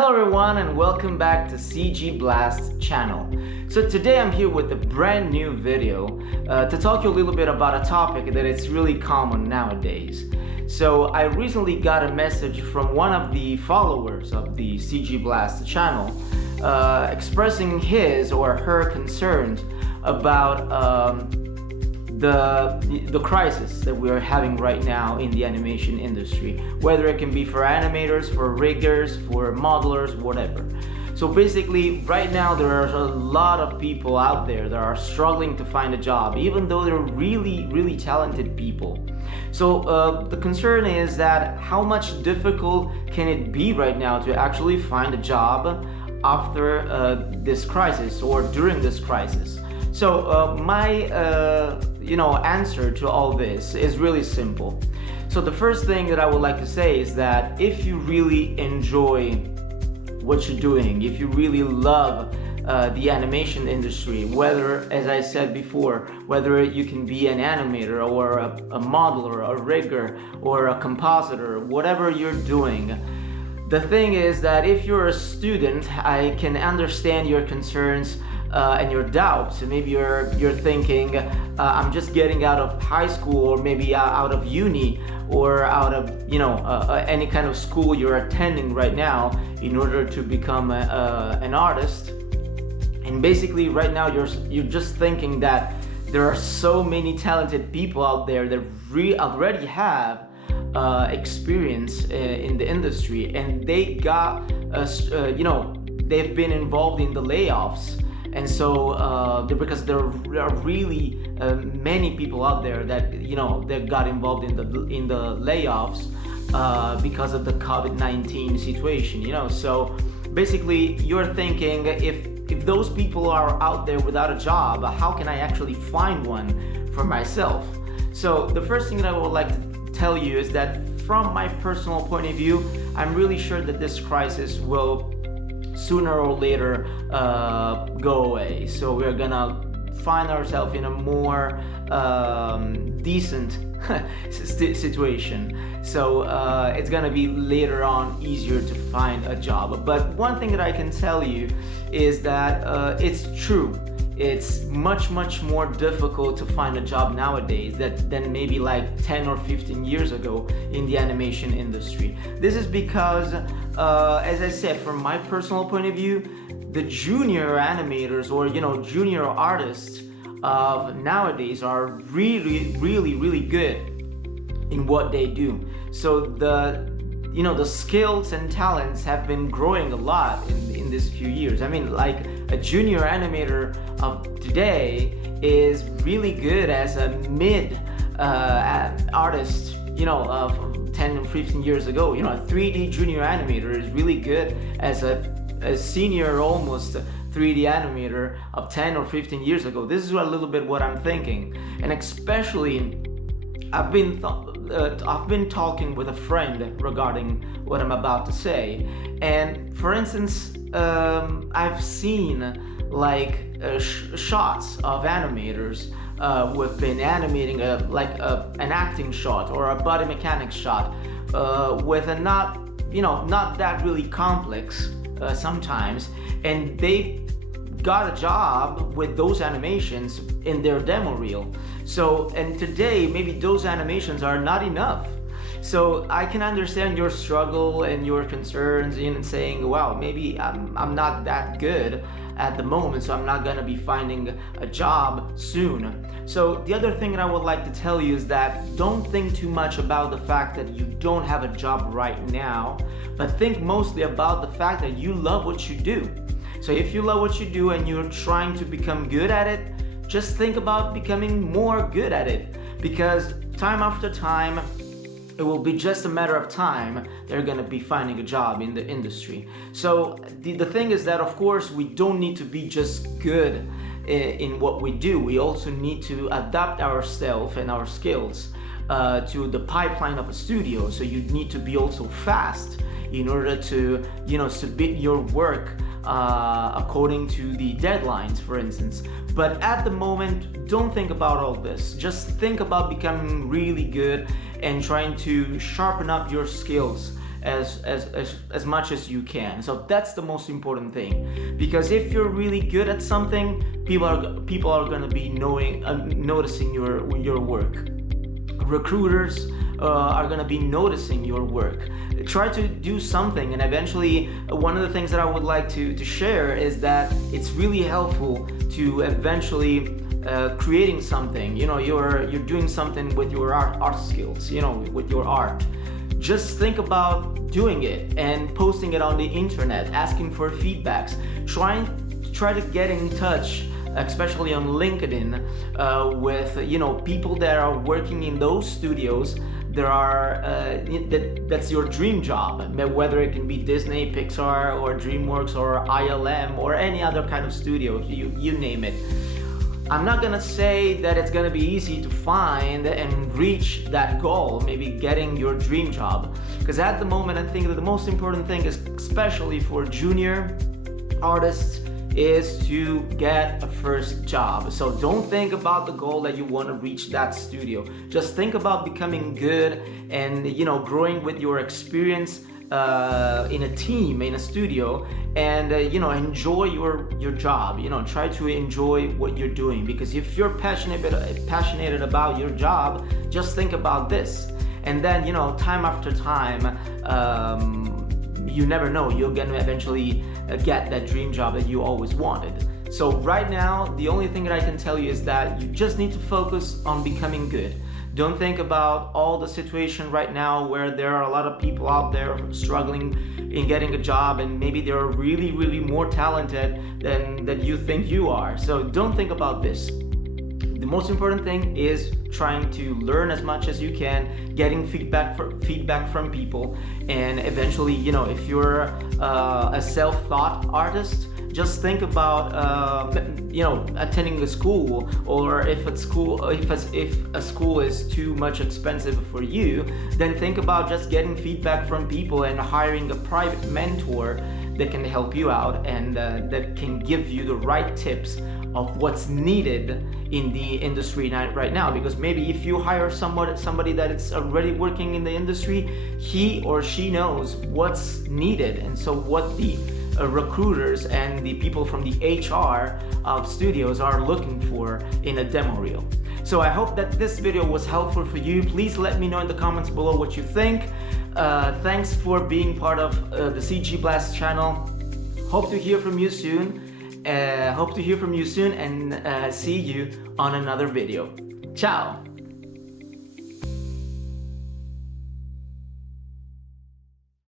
Hello everyone and welcome back to CG Blast channel. So today I'm here with a brand new video to talk to you a little bit about a topic that is really common nowadays. So I recently got a message from one of the followers of the CG Blast channel expressing his or her concerns about the crisis that we are having right now in the animation industry, whether it can be for animators, for riggers, for modelers, whatever. So basically right now there are a lot of people out there that are struggling to find a job, even though they're really talented people. So the concern is that how much difficult can it be right now to actually find a job after this crisis or during this crisis. So my answer to all this is really simple. So the first thing that I would like to say is that if you really enjoy what you're doing, if you really love the animation industry, whether, as I said before, whether you can be an animator or a modeler, a rigger, or a compositor, whatever you're doing, the thing is that if you're a student, I can understand your concerns and your doubts. Maybe you're thinking, I'm just getting out of high school, or maybe out of uni, or out of any kind of school you're attending right now in order to become an artist. And basically right now you're just thinking that there are so many talented people out there that already have experience in the industry, and they got they've been involved in the layoffs. And so because there are really many people out there that that got involved in the layoffs because of the COVID-19 situation. So basically you're thinking, if those people are out there without a job, how can I actually find one for myself? So the first thing that I would like to tell you is that from my personal point of view, I'm really sure that this crisis will sooner or later go away. So we're gonna find ourselves in a more decent situation. So it's gonna be later on easier to find a job. But one thing that I can tell you is that it's true. It's much more difficult to find a job nowadays than maybe like 10 or 15 years ago in the animation industry. This is because, as I said, from my personal point of view, the junior animators or junior artists of nowadays are really good in what they do. So the skills and talents have been growing a lot in these few years. I mean, like a junior animator of today is really good as a mid artist, of 10 or 15 years ago. A 3D junior animator is really good as a senior almost 3D animator of 10 or 15 years ago. This is a little bit what I'm thinking, and especially I've been talking with a friend regarding what I'm about to say, and for instance, I've seen like shots of animators who have been animating an acting shot or a body mechanics shot with a not that really complex sometimes, and they got a job with those animations in their demo reel. So, and today maybe those animations are not enough. So I can understand your struggle and your concerns in saying, wow, maybe I'm not that good at the moment, so I'm not gonna be finding a job soon. So the other thing that I would like to tell you is that don't think too much about the fact that you don't have a job right now, but think mostly about the fact that you love what you do. So if you love what you do and you're trying to become good at it, just think about becoming more good at it, because time after time, it will be just a matter of time they're gonna be finding a job in the industry. So the thing is that, of course, we don't need to be just good in what we do. We also need to adapt ourselves and our skills to the pipeline of a studio. So you need to be also fast in order to submit your work according to the deadlines, for instance. But at the moment, don't think about all this. Just think about becoming really good and trying to sharpen up your skills as much as you can. So that's the most important thing, because if you're really good at something, people are going to be noticing your work. Recruiters are going to be noticing your work. Try to do something, and eventually one of the things that I would like to share is that it's really helpful to eventually creating something. You're doing something with your art skills, with your art. Just think about doing it and posting it on the internet, asking for feedbacks, try to get in touch, especially on LinkedIn, with people that are working in those studios. That's your dream job, whether it can be Disney, Pixar, or DreamWorks, or ILM, or any other kind of studio, you name it. I'm not gonna say that it's gonna be easy to find and reach that goal, maybe getting your dream job, because at the moment I think that the most important thing is, especially for junior artists, is to get a first job. So don't think about the goal that you want to reach that studio. Just think about becoming good and growing with your experience in a team, in a studio, and enjoy your job. Try to enjoy what you're doing, because if you're passionate about your job, just think about this, and then time after time, you never know, you're gonna eventually get that dream job that you always wanted. So right now, the only thing that I can tell you is that you just need to focus on becoming good. Don't think about all the situation right now where there are a lot of people out there struggling in getting a job, and maybe they're really, really more talented than you think you are. So don't think about this. The most important thing is trying to learn as much as you can, getting feedback from people, and eventually, if you're a self-taught artist, just think about attending a school, or if a school is too much expensive for you, then think about just getting feedback from people and hiring a private mentor that can help you out, and that can give you the right tips of what's needed in the industry right now. Because maybe if you hire somebody that is already working in the industry, he or she knows what's needed, and so what the recruiters and the people from the HR of studios are looking for in a demo reel. So I hope that this video was helpful for you. Please let me know in the comments below what you think. Thanks for being part of the CG Blast channel. Hope to hear from you soon. And see you on another video. Ciao!